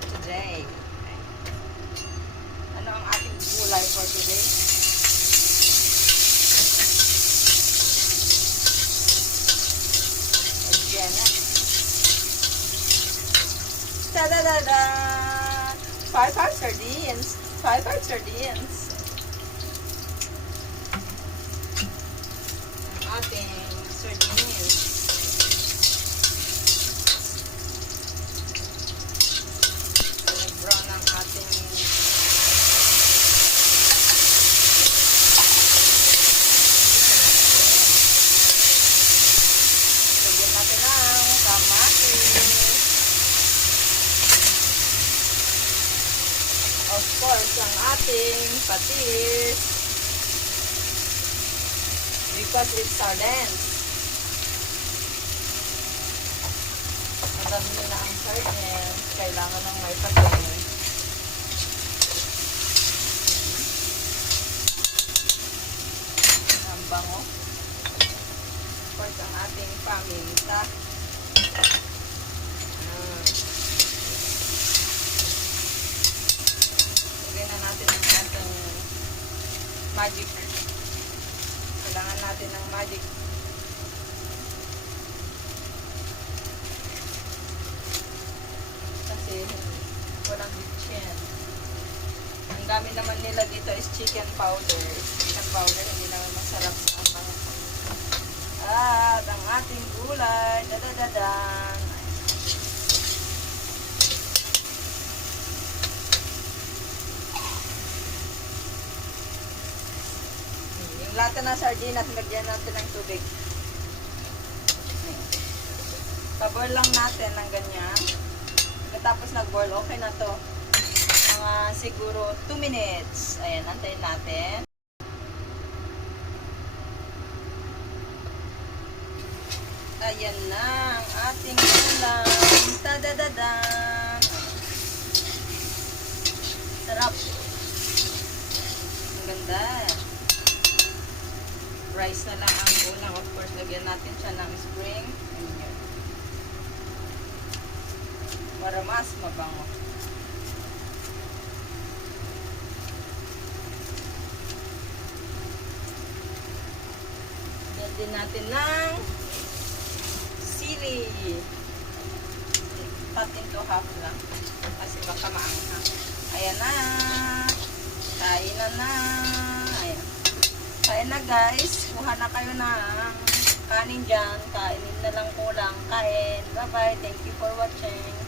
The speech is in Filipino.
today. Ano ang ating gulay for today? Ayan na. Ta-da-da-da! 5 sardines. 5 sardines. Ang ating sardines. Brown ang ating lagyan natin ang kamatis. Of course, ang ating patis. Because it's sardines. Alam nyo na ang sardines. Kailangan ng may patis. Ang bango. Of course, ang ating paminta. Lagyan na natin ang ating magic. Kailangan natin ng magic. Kasi walang bitchin. Ang gamit naman nila dito is chicken powder. Chicken powder, hindi naman masarap sa mga. At ang ating gulay, dadadadang. Yung lata ng sardinas, lagyan natin ng tubig. Pa-boil lang natin ng ganyan. Tapos nag-boil, okay na to. Mga siguro 2 minutes. Ayan, antayin natin. Ayan na ang ating ulam. Tadadadan. Sarap. Ang ganda. Rice na lang ang ulam. Of course, lagyan natin siya ng spring onion. Para mas mabango. Lagyan din natin ng sili. Cut into half lang. Kasi baka maanghang. Ayan na. Kain na. Ayan. Kain na guys. Kuha na kayo ng kanin dyan. Kainin na lang kulang. Kain. Bye bye. Thank you for watching.